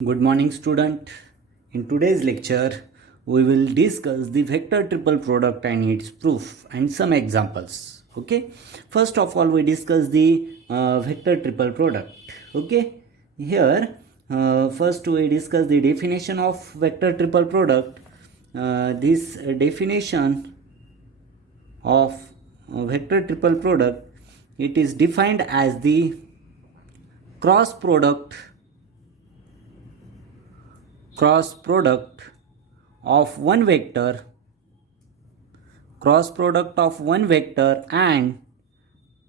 Good morning, student. In today's lecture, we will discuss the vector triple product and its proof and some examples. Okay. First of all, we discuss the vector triple product. Okay. Here, first we discuss the definition of vector triple product. This definition of vector triple product, it is defined as the cross product of one vector and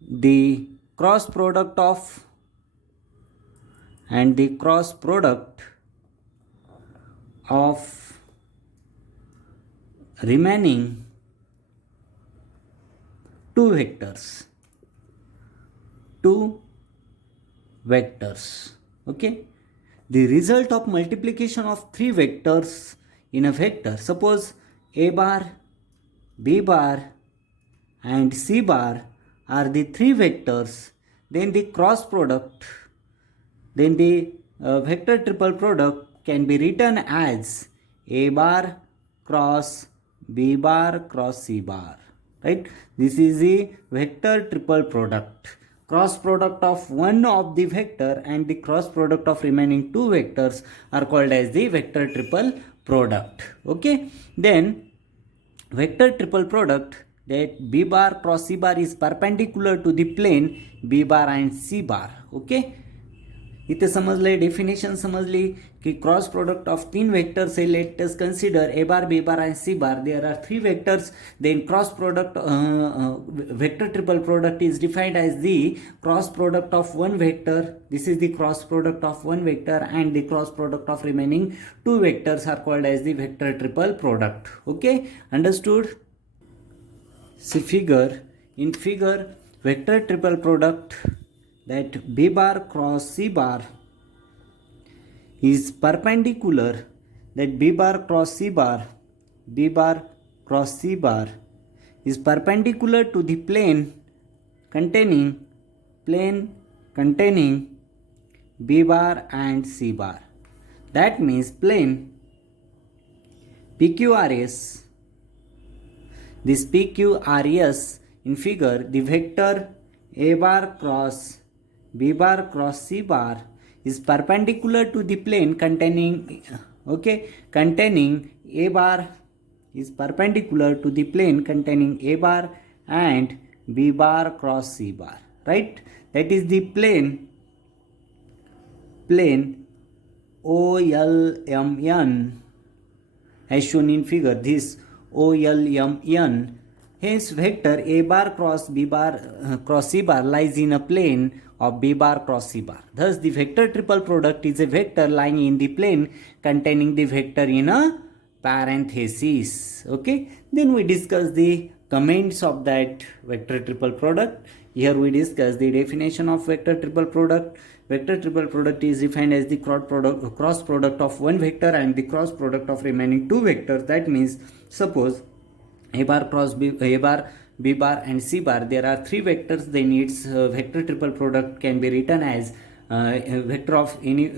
the cross product of remaining two vectors. Okay, the result of multiplication of three vectors in a vector, suppose a bar, b bar and c bar are the three vectors, then the vector triple product can be written as a bar cross b bar cross c bar, right? This is the vector triple product, cross product of one of the vector and the cross product of remaining two vectors are called as the vector triple product. Okay, then vector triple product, that b bar cross c bar is perpendicular to the plane b bar and c bar. Okay, इथे समजले, definition समजली की cross product of तीन vectors है. Let us consider a bar, b bar and c bar. There are three vectors. Then cross product, vector triple product is defined as the cross product of one vector. This is the cross product of one vector and the cross product of remaining two vectors are called as the vector triple product. Okay, understood? See figure. In figure, vector triple product, that b bar cross c bar is perpendicular, that b bar cross c bar is perpendicular to the plane containing b bar and c bar. That means plane PQRS, this PQRS in figure, the vector a bar cross b bar cross c bar is perpendicular to the plane containing a bar is perpendicular to the plane containing a bar and b bar cross c bar, right? That is the plane OLMN as shown in figure. This OLMN, hence vector a bar cross b bar cross c bar lies in a plane of b bar cross c bar. Thus the vector triple product is a vector lying in the plane containing the vector in a parenthesis. Okay, then we discuss the comments of that vector triple product. Here we discuss the definition of vector triple product. Vector triple product is defined as the cross product of one vector and the cross product of remaining two vectors. That means, suppose a bar cross b bar and c bar, there are three vectors, then its vector triple product can be written as vector of any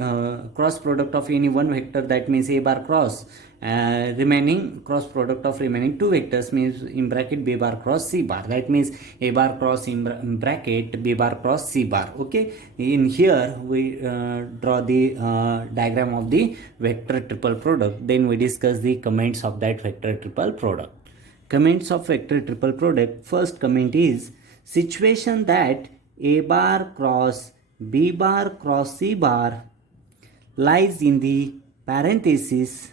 cross product of any one vector. That means a bar cross remaining cross product of remaining two vectors, means in bracket b bar cross c bar. That means a bar cross in bracket b bar cross c bar. Okay, in here we draw the diagram of the vector triple product. Then we discuss the comments of that vector triple product. Comments of vector triple product. First comment is, situation that a bar cross b bar cross c bar lies in the parenthesis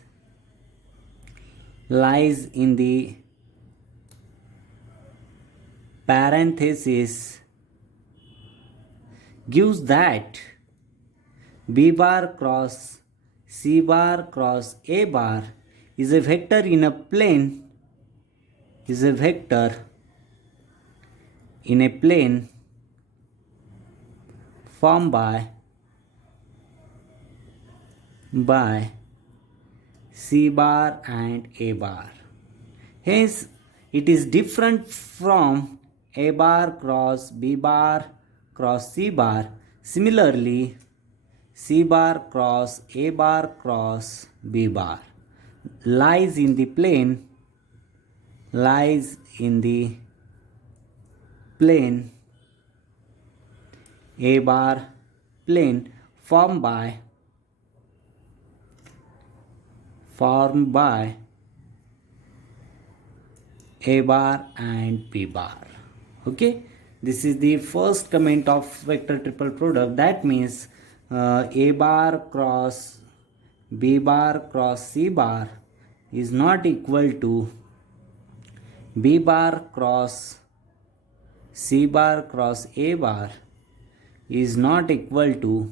gives that b bar cross c bar cross a bar is a vector in a plane formed by c bar and a bar. Hence it is different from a bar cross b bar cross c bar. Similarly C bar cross A bar cross B bar lies in the plane A bar plane formed by A bar and B bar. Okay, this is the first comment of vector triple product. That means A bar cross B bar cross C bar is not equal to B bar cross C bar cross A bar is not equal to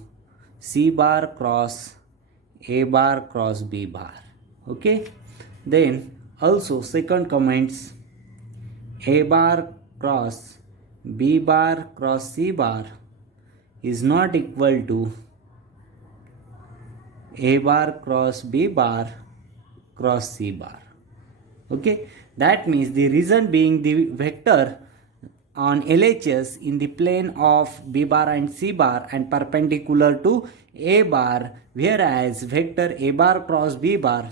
C bar cross A bar cross B bar. Okay, then also second comments, A bar cross B bar cross C bar is not equal to A bar cross B bar cross C bar. Okay, that means the reason being the vector on LHS in the plane of B bar and C bar and perpendicular to A bar, whereas vector A bar cross B bar,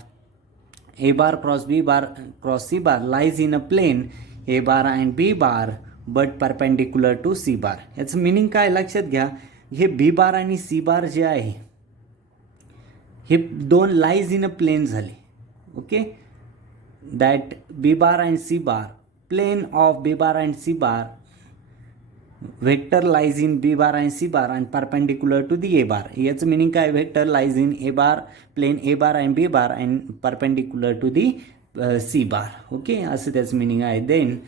A bar cross B bar cross C bar lies in a plane A bar and B bar but perpendicular to C bar. याचं meaning काय लक्षात घ्या, हे B bar आणि C bar जे आहे हे दोन lies in a plane झाले. Okay, that B bar and C bar, plane of B bar and C bar, vector lies in B bar and C bar and perpendicular to the A bar. याचं meaning काय, vector lies in A bar, plane A bar and B bar and perpendicular to the C bar. Okay, असं त्याचं meaning आहे. Then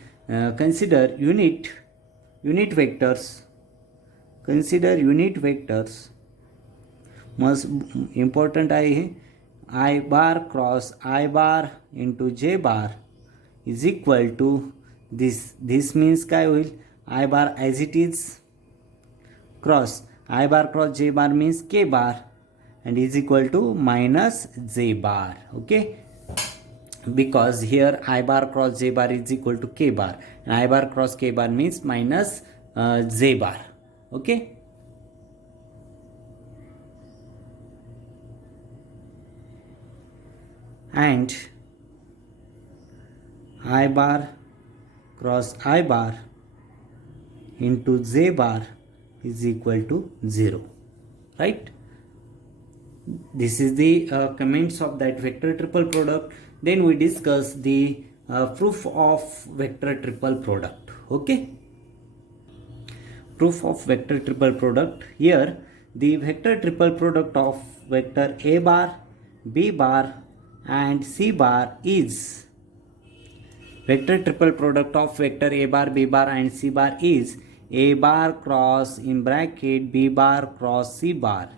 consider unit vectors. Consider unit vectors. Most important आहे हे, I bar cross I bar into J bar is equal to this. This means काय होईल, I bar as it is cross I bar cross J bar means K bar and is equal to minus J bar. Okay, because here I bar cross J bar is equal to K bar and I bar cross K bar means minus J bar. Okay, and I bar cross I bar into J bar is equal to 0. Right? This is the comments of that vector triple product. Then we discuss the proof of vector triple product. Okay, proof of vector triple product. Here the vector triple product of vector A bar, B bar and C bar is, vector triple product of vector A bar, B bar and C bar is A bar cross in bracket B bar cross C bar.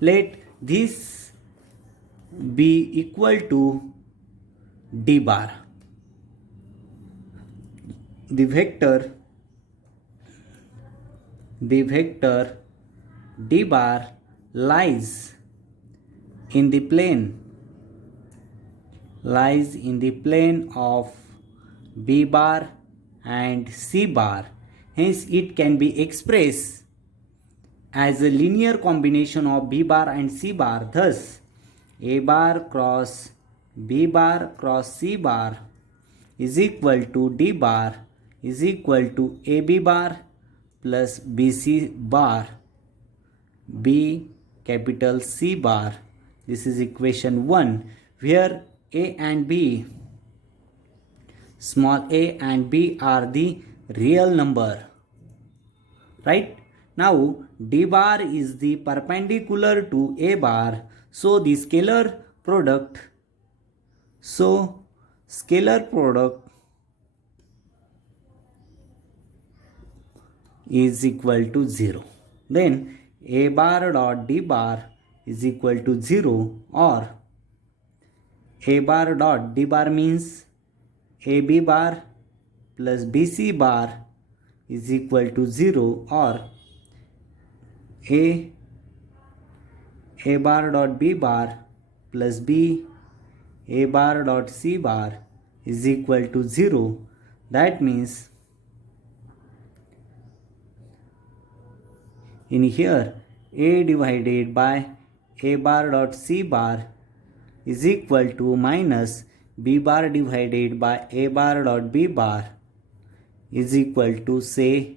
Let this be equal to D bar. The vector D bar lies in the plane of B bar and C bar. Hence it can be expressed as a linear combination of B bar and C bar. Thus A bar cross B bar cross C bar is equal to D bar is equal to AB bar plus BC bar B capital C bar. This is equation 1, where A and B, small a and B are the real number. Right? Now D bar is the perpendicular to A bar, so the scalar product is equal to 0. Then A bar dot D bar is equal to 0, or A bar dot D bar means AB bar plus BC bar is equal to 0, or A bar dot B bar plus B A bar dot C bar is equal to 0. That means in here A divided by A bar dot C bar is equal to minus B bar divided by A bar dot B bar is equal to say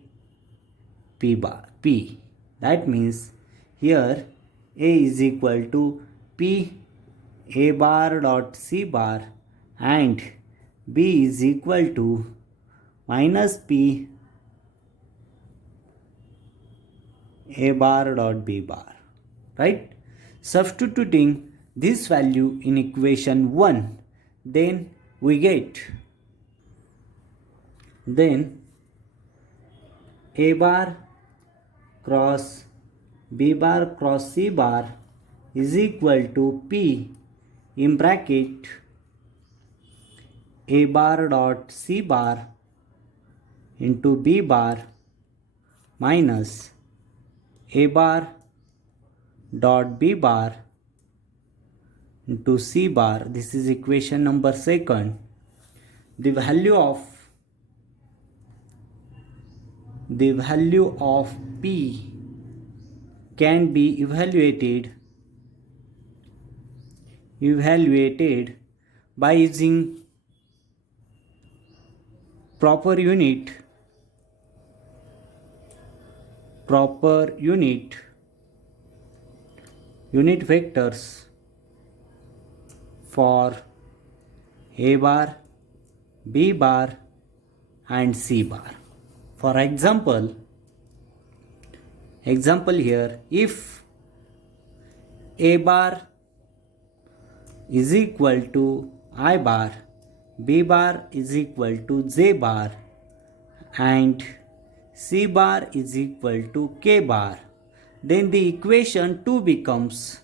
P bar P. That means here A is equal to P A bar dot C bar and B is equal to minus P A bar dot B bar, right? Substituting this value in equation 1, then we get A bar cross B bar cross C bar is equal to P in bracket A bar dot C bar into B bar minus A bar dot B bar into C bar. This is equation number 2. The value of P can be evaluated by using proper unit vectors for A bar, B bar and C bar. For example here, if A bar is equal to I bar, B bar is equal to J bar and C bar is equal to K bar, then the equation 2 becomes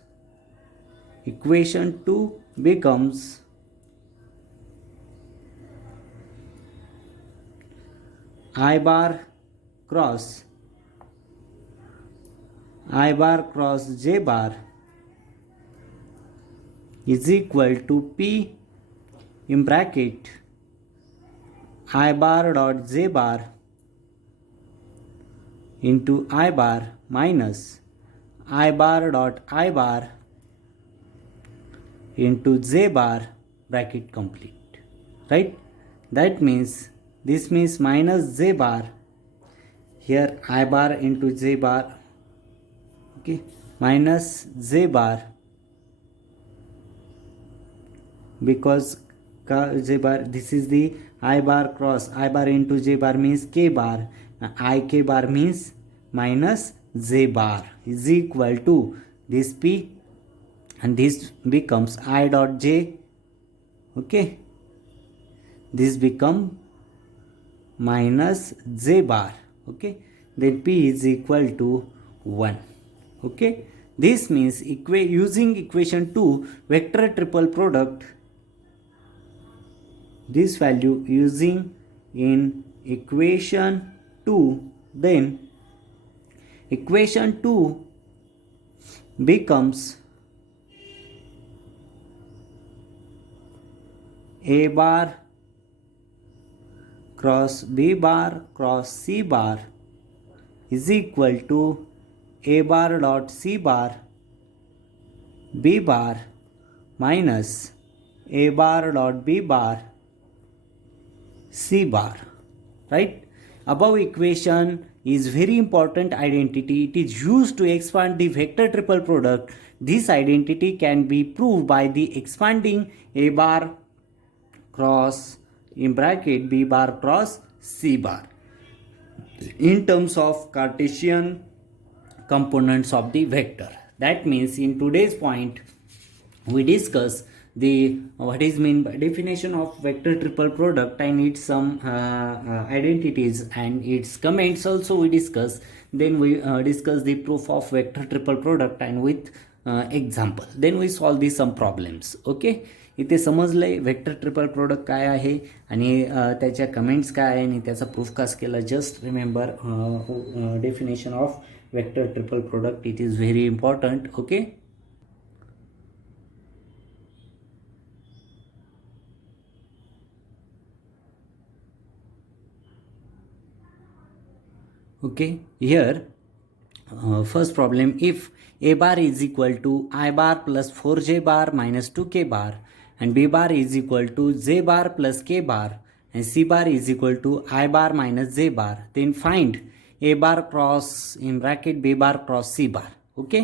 I bar cross J bar is equal to P in bracket I bar dot J bar into I bar minus I bar dot I bar into J bar, bracket complete, right? That means this means minus J bar, here I bar into J bar, okay, minus J bar, because J bar, this is the I bar cross I bar into J bar means K bar, I K bar means minus J bar is equal to this P and this becomes I dot J, okay, this become minus J bar, okay, then P is equal to 1, okay. This means using equation 2 vector triple product, this value using in equation 2, then equation 2 becomes A bar cross B bar cross C bar is equal to A bar dot C bar B bar minus A bar dot B bar C bar, right? Above equation is very important identity. It is used to expand the vector triple product. This identity can be proved by the expanding A bar cross in bracket B bar cross C bar in terms of Cartesian components of the vector. That means in today's point we discuss the what is mean by definition of vector triple product and its some identities and its comments also we discuss. Then we discuss the proof of vector triple product and with example. Then we solve the some problems. Okay, इथे समजलंय vector triple product काय आहे आणि त्याच्या comments काय आहे आणि त्याचा proof कसा केला. Just remember definition of vector triple product, it is very important. Okay, okay, here first problem, if a bar is equal to I bar plus 4j bar minus 2k bar and b bar is equal to j bar plus k bar and c bar is equal to I bar minus j bar, then find a bar cross in bracket b bar cross c bar. Okay,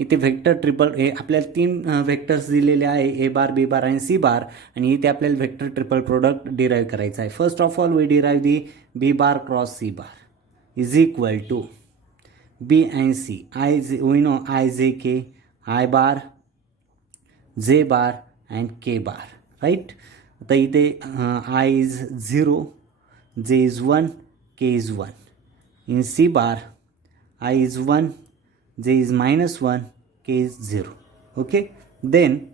इथे vector triple हे आपल्याला तीन vectors दिलेले आहे, ए bar b बार आणि सी बार, आणि इथे आपल्याला vector triple product derive करायचं आहे. First of all we derive the b bar cross c bar is equal to B and C. We know I, J, K, I bar, J bar and K bar, right? आता इथे I is 0, J is 1, K is 1. In C bar, I is 1, J is minus 1, K is 0. Okay? Then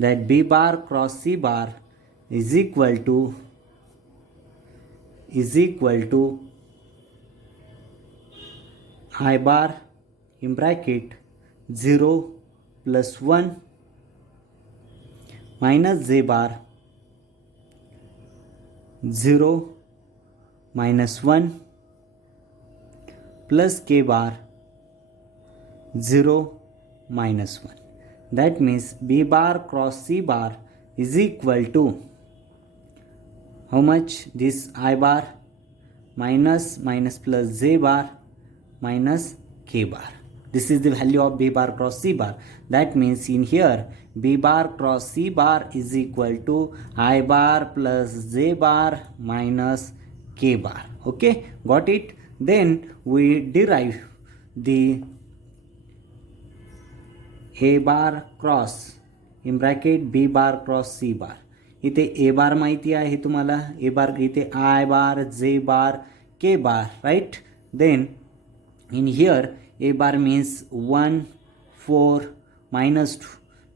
that B bar cross C bar is equal to I bar in bracket 0 plus 1 minus j bar 0 minus 1 plus k bar 0 minus 1. That means b bar cross c bar is equal to how much? This I bar minus plus j bar minus k bar. This is the value of b bar cross c bar. That means in here b bar cross c bar is equal to I bar plus j bar minus k bar. Okay, got it? Then we derive the a bar cross in bracket b bar cross c bar. इथे ए बार माहिती आहे तुम्हाला, ए बार इथे I bar, J bar, K bar, right? Then in here a bar means 1, 4 minus 2,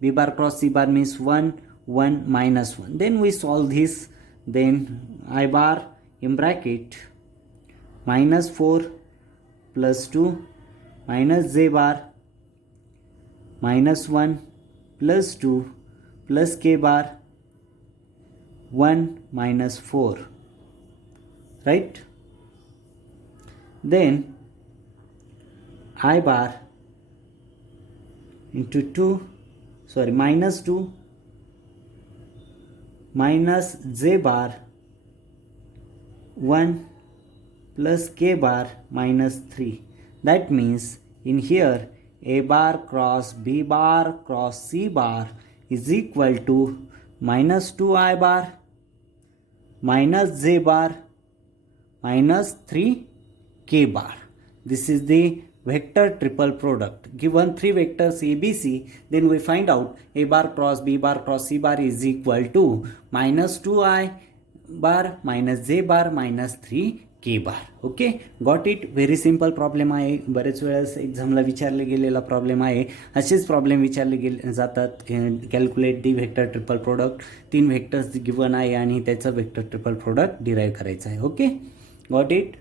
b bar cross c bar means 1, 1 minus 1. Then we solve this. Then I bar in bracket minus 4 plus 2 minus j bar minus 1 plus 2 plus k bar 1 minus 4, right? Then I bar into minus 2 minus j bar 1 plus k bar minus 3. That means in here a bar cross b bar cross c bar is equal to minus 2 I bar minus j bar minus 3 k bar. This is the vector triple product. Given three vectors a, b, c, then we find out a bar cross b bar cross c bar is equal to minus 2 I bar minus j bar minus 3 k bar. Okay, got it. Very simple problem आहे. बरेच वेळेस एक्झामला विचारले गेलेला problem आहे. असेच problem विचारले गेले जातात. Calculate the vector triple product. तीन व्हेक्टर्स गिवन आहे आणि त्याचं व्हेक्टर ट्रिपल प्रोडक्ट डिराईव्ह करायचं आहे. Okay, got it.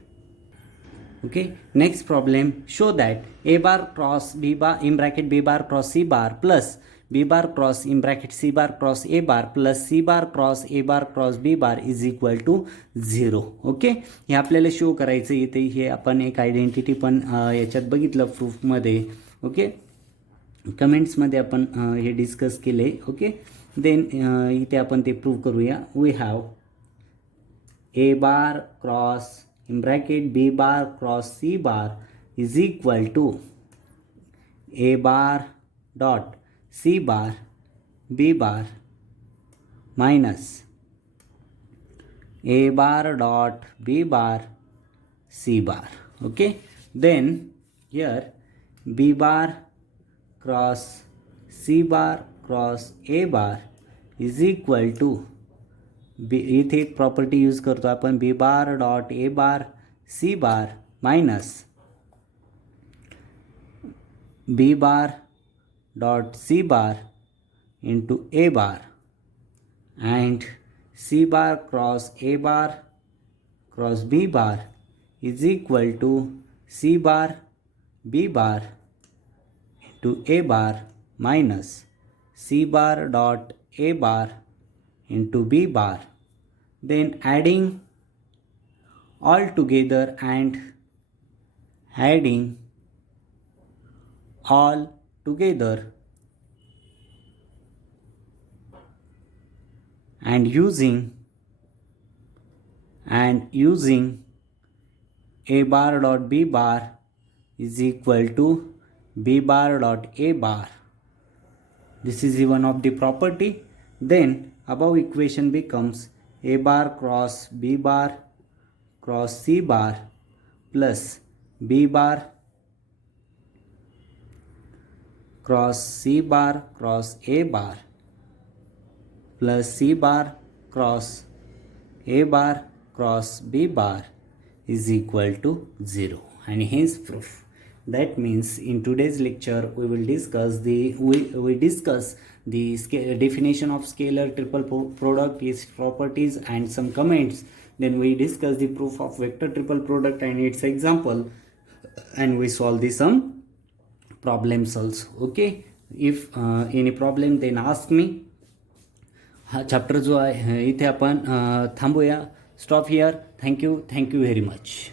Okay, next problem, show that a bar cross b bar in bracket b bar cross c bar plus b bar cross in bracket c bar cross a bar plus c bar cross a bar cross b bar is equal to 0. Okay, हे आपल्याला show करायचं. इथे हे आपण एक identity पण याच्यात बघितलं प्रूफमध्ये. Okay, कमेंट्समध्ये आपण हे डिस्कस केले. ओके, देन इथे आपण ते प्रूव्ह करूया. We have a bar cross in bracket b bar cross c bar is equal to a bar dot c bar b bar minus a bar dot b bar c bar. Okay, then here b bar cross c bar cross a bar is equal to इथे एक property use करतो आपण, b bar dot a bar c bar minus b bar dot c bar into a bar and c bar cross a bar cross b bar is equal to c bar b bar into a bar minus c bar dot a bar into b bar, then adding all together and adding all together and using a bar dot b bar is equal to b bar dot a bar. This is one of the property. Then above equation becomes a bar cross b bar cross c bar plus b bar cross c bar cross a bar plus c bar cross a bar cross b bar is equal to 0, and hence proof. That means in today's lecture we will discuss the definition of scalar triple product, its properties and some comments. Then we discuss the proof of vector triple product and its example, and we solve the some problems also. Okay, if any problem then ask me. हा chapter जो आहे इथे आपण थांबूया. Stop here. Thank you very much.